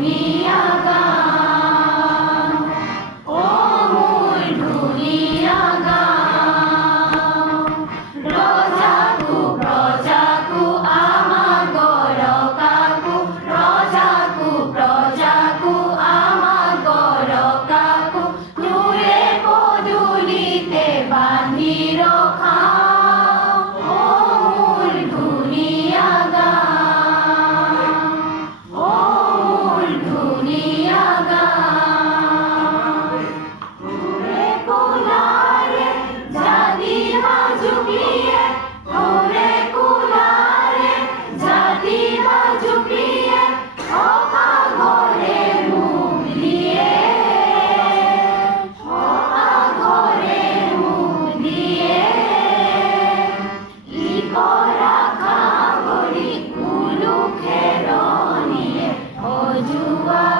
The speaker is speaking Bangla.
ধুনিয়া গান, ও মোর ধুনিয়া গান। রজাকু প্রজাকু আমার গরকাকু, রজাকু প্রজাকু আমার গরকাকু, নূরে পদুলিতে বাঁধি রখা। Jua